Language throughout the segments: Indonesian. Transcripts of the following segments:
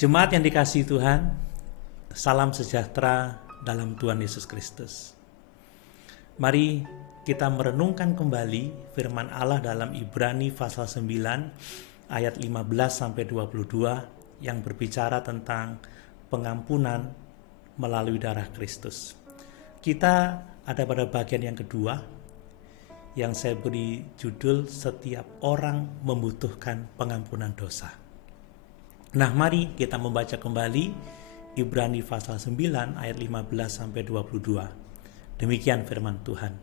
Jemaat yang dikasihi Tuhan, salam sejahtera dalam Tuhan Yesus Kristus. Mari kita merenungkan kembali firman Allah dalam Ibrani pasal 9 ayat 15-22 yang berbicara tentang pengampunan melalui darah Kristus. Kita ada pada bagian yang kedua yang saya beri judul setiap orang membutuhkan pengampunan dosa. Nah, mari kita membaca kembali Ibrani pasal 9 ayat 15-22. Demikian firman Tuhan.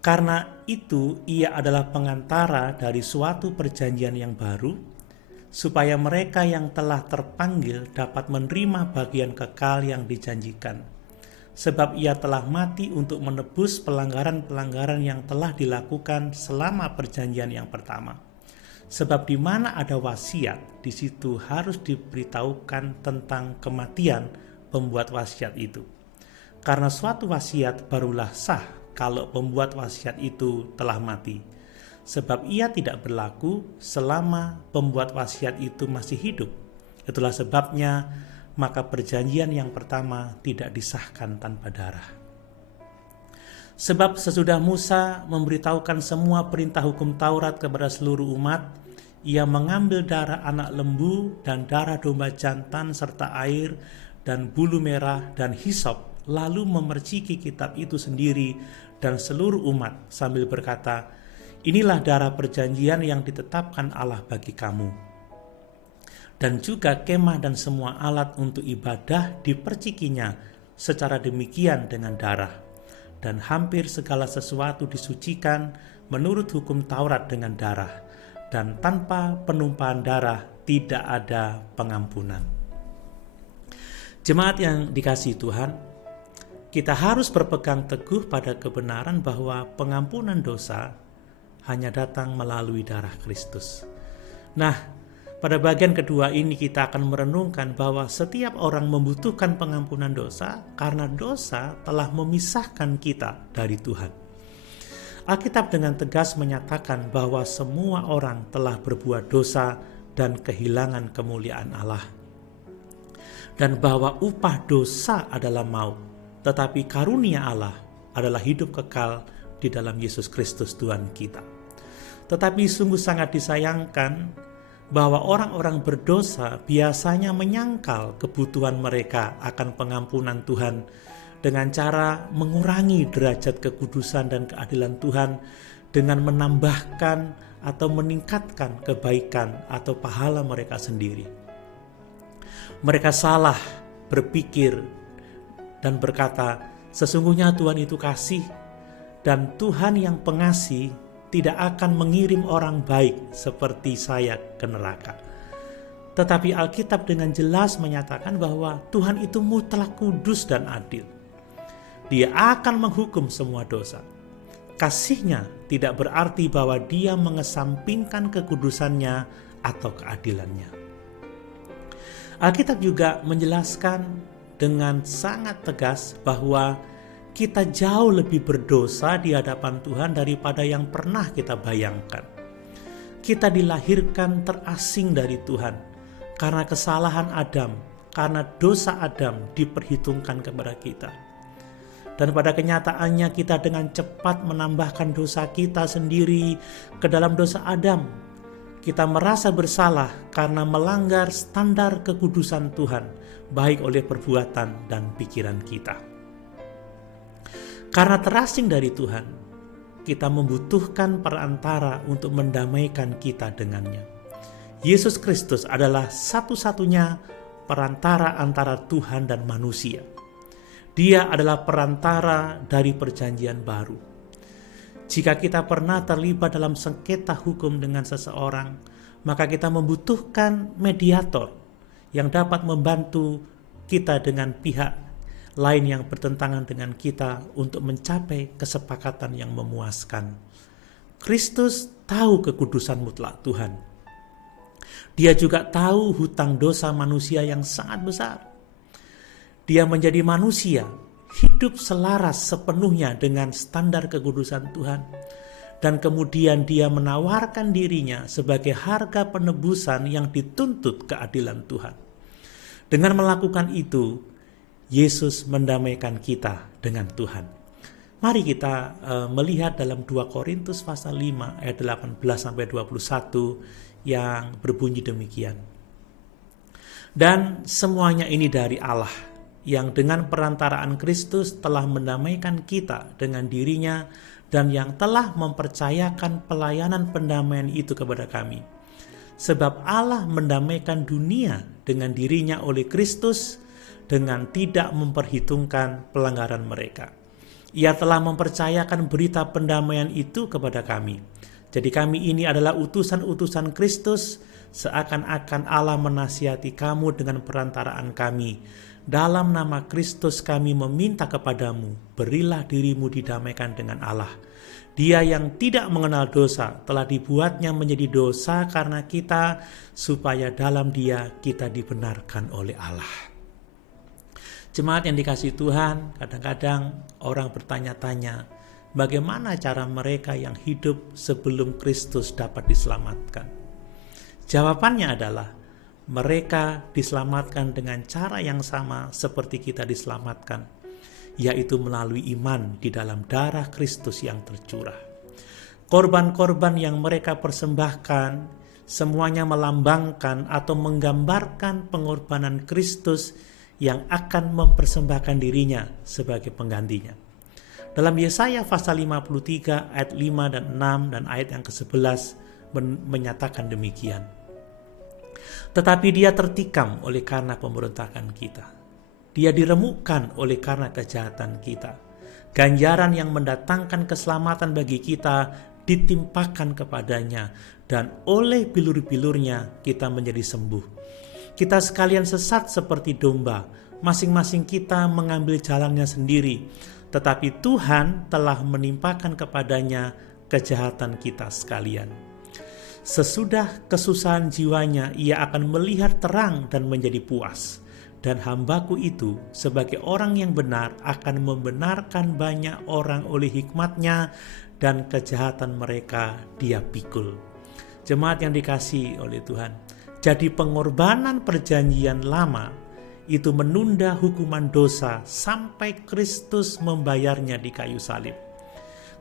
Karena itu ia adalah pengantara dari suatu perjanjian yang baru, supaya mereka yang telah terpanggil dapat menerima bagian kekal yang dijanjikan. Sebab ia telah mati untuk menebus pelanggaran-pelanggaran yang telah dilakukan selama perjanjian yang pertama. Sebab di mana ada wasiat, di situ harus diberitahukan tentang kematian pembuat wasiat itu. Karena suatu wasiat barulah sah kalau pembuat wasiat itu telah mati. Sebab ia tidak berlaku selama pembuat wasiat itu masih hidup. Itulah sebabnya maka perjanjian yang pertama tidak disahkan tanpa darah. Sebab sesudah Musa memberitahukan semua perintah hukum Taurat kepada seluruh umat, ia mengambil darah anak lembu dan darah domba jantan serta air dan bulu merah dan hisop, lalu memerciki kitab itu sendiri dan seluruh umat sambil berkata, "Inilah darah perjanjian yang ditetapkan Allah bagi kamu." Dan juga kemah dan semua alat untuk ibadah dipercikinya secara demikian dengan darah. Dan hampir segala sesuatu disucikan menurut hukum Taurat dengan darah, dan tanpa penumpahan darah tidak ada pengampunan. Jemaat yang dikasihi Tuhan, kita harus berpegang teguh pada kebenaran bahwa pengampunan dosa hanya datang melalui darah Kristus. Nah, pada bagian kedua ini kita akan merenungkan bahwa setiap orang membutuhkan pengampunan dosa karena dosa telah memisahkan kita dari Tuhan. Alkitab dengan tegas menyatakan bahwa semua orang telah berbuat dosa dan kehilangan kemuliaan Allah. Dan bahwa upah dosa adalah maut, tetapi karunia Allah adalah hidup kekal di dalam Yesus Kristus Tuhan kita. Tetapi sungguh sangat disayangkan bahwa orang-orang berdosa biasanya menyangkal kebutuhan mereka akan pengampunan Tuhan dengan cara mengurangi derajat kekudusan dan keadilan Tuhan dengan menambahkan atau meningkatkan kebaikan atau pahala mereka sendiri. Mereka salah berpikir dan berkata, sesungguhnya Tuhan itu kasih dan Tuhan yang pengasih tidak akan mengirim orang baik seperti saya ke neraka. Tetapi Alkitab dengan jelas menyatakan bahwa Tuhan itu mutlak kudus dan adil. Dia akan menghukum semua dosa. Kasih-Nya tidak berarti bahwa Dia mengesampingkan kekudusannya atau keadilannya. Alkitab juga menjelaskan dengan sangat tegas bahwa kita jauh lebih berdosa di hadapan Tuhan daripada yang pernah kita bayangkan. Kita dilahirkan terasing dari Tuhan karena kesalahan Adam, karena dosa Adam diperhitungkan kepada kita. Dan pada kenyataannya kita dengan cepat menambahkan dosa kita sendiri ke dalam dosa Adam. Kita merasa bersalah karena melanggar standar kekudusan Tuhan, baik oleh perbuatan dan pikiran kita. Karena terasing dari Tuhan, kita membutuhkan perantara untuk mendamaikan kita dengannya. Yesus Kristus adalah satu-satunya perantara antara Tuhan dan manusia. Dia adalah perantara dari perjanjian baru. Jika kita pernah terlibat dalam sengketa hukum dengan seseorang, maka kita membutuhkan mediator yang dapat membantu kita dengan pihak lain yang bertentangan dengan kita untuk mencapai kesepakatan yang memuaskan. Kristus tahu kekudusan mutlak Tuhan. Dia juga tahu hutang dosa manusia yang sangat besar. Dia menjadi manusia, hidup selaras sepenuhnya dengan standar kekudusan Tuhan. dan kemudian dia menawarkan dirinya sebagai harga penebusan yang dituntut keadilan Tuhan. Dengan melakukan itu, Yesus mendamaikan kita dengan Tuhan. Mari kita melihat dalam 2 Korintus pasal 5 ayat 18-21 yang berbunyi demikian. Dan semuanya ini dari Allah, yang dengan perantaraan Kristus telah mendamaikan kita dengan dirinya dan yang telah mempercayakan pelayanan pendamaian itu kepada kami. Sebab Allah mendamaikan dunia dengan dirinya oleh Kristus dengan tidak memperhitungkan pelanggaran mereka. Ia telah mempercayakan berita pendamaian itu kepada kami. Jadi kami ini adalah utusan-utusan Kristus, seakan-akan Allah menasihati kamu dengan perantaraan kami. Dalam nama Kristus kami meminta kepadamu, berilah dirimu didamaikan dengan Allah. Dia yang tidak mengenal dosa telah dibuatnya menjadi dosa karena kita, supaya dalam Dia kita dibenarkan oleh Allah. Jemaat yang dikasihi Tuhan, kadang-kadang orang bertanya-tanya, bagaimana cara mereka yang hidup sebelum Kristus dapat diselamatkan? Jawabannya adalah, mereka diselamatkan dengan cara yang sama seperti kita diselamatkan, yaitu melalui iman di dalam darah Kristus yang tercurah. Korban-korban yang mereka persembahkan semuanya melambangkan atau menggambarkan pengorbanan Kristus yang akan mempersembahkan dirinya sebagai penggantinya. Dalam Yesaya pasal 53 ayat 5 dan 6 dan ayat yang ke-11 menyatakan demikian. Tetapi dia tertikam oleh karena pemberontakan kita. Dia diremukkan oleh karena kejahatan kita. Ganjaran yang mendatangkan keselamatan bagi kita ditimpakan kepadanya, dan oleh bilur-bilurnya kita menjadi sembuh. Kita sekalian sesat seperti domba, masing-masing kita mengambil jalannya sendiri, tetapi Tuhan telah menimpakan kepadanya kejahatan kita sekalian. Sesudah kesusahan jiwanya, ia akan melihat terang dan menjadi puas. Dan hambaku itu sebagai orang yang benar akan membenarkan banyak orang oleh hikmatnya, dan kejahatan mereka dia pikul. Jemaat yang dikasihi oleh Tuhan, jadi pengorbanan perjanjian lama itu menunda hukuman dosa sampai Kristus membayarnya di kayu salib.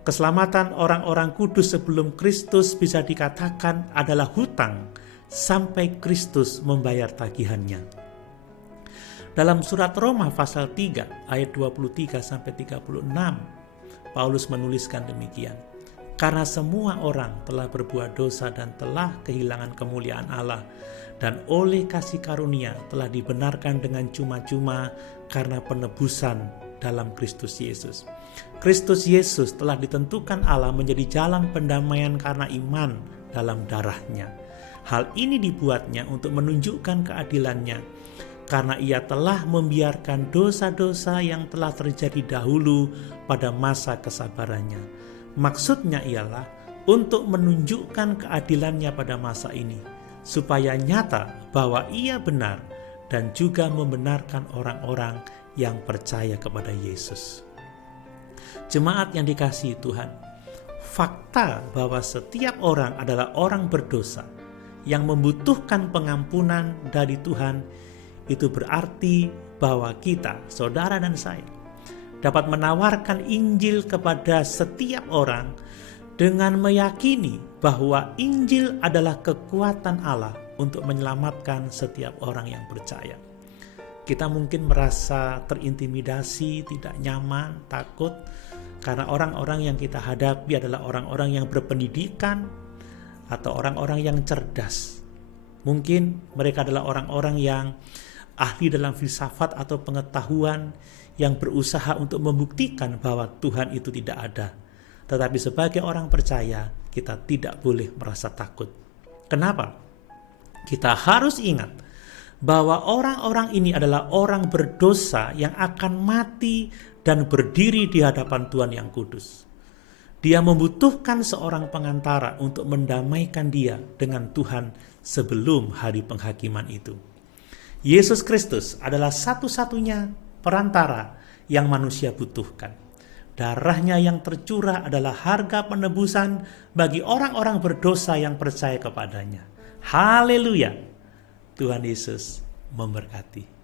Keselamatan orang-orang kudus sebelum Kristus bisa dikatakan adalah hutang sampai Kristus membayar tagihannya. Dalam surat Roma pasal 3 ayat 23-36, Paulus menuliskan demikian. Karena semua orang telah berbuat dosa dan telah kehilangan kemuliaan Allah, dan oleh kasih karunia telah dibenarkan dengan cuma-cuma karena penebusan dalam Kristus Yesus. Kristus Yesus telah ditentukan Allah menjadi jalan pendamaian karena iman dalam darahnya. Hal ini dibuatnya untuk menunjukkan keadilannya, karena ia telah membiarkan dosa-dosa yang telah terjadi dahulu pada masa kesabarannya. Maksudnya ialah untuk menunjukkan keadilannya pada masa ini, supaya nyata bahwa ia benar dan juga membenarkan orang-orang yang percaya kepada Yesus. Jemaat yang dikasihi Tuhan, fakta bahwa setiap orang adalah orang berdosa yang membutuhkan pengampunan dari Tuhan, itu berarti bahwa kita, saudara dan saya, dapat menawarkan Injil kepada setiap orang dengan meyakini bahwa Injil adalah kekuatan Allah untuk menyelamatkan setiap orang yang percaya. Kita mungkin merasa terintimidasi, tidak nyaman, takut, karena orang-orang yang kita hadapi adalah orang-orang yang berpendidikan atau orang-orang yang cerdas. Mungkin mereka adalah orang-orang yang ahli dalam filsafat atau pengetahuan, yang berusaha untuk membuktikan bahwa Tuhan itu tidak ada. Tetapi sebagai orang percaya, kita tidak boleh merasa takut. Kenapa? Kita harus ingat bahwa orang-orang ini adalah orang berdosa yang akan mati dan berdiri di hadapan Tuhan yang kudus. Dia membutuhkan seorang pengantara untuk mendamaikan dia dengan Tuhan sebelum hari penghakiman itu. Yesus Kristus adalah satu-satunya perantara yang manusia butuhkan. Darahnya yang tercurah adalah harga penebusan bagi orang-orang berdosa yang percaya kepadanya. Haleluya. Tuhan Yesus memberkati.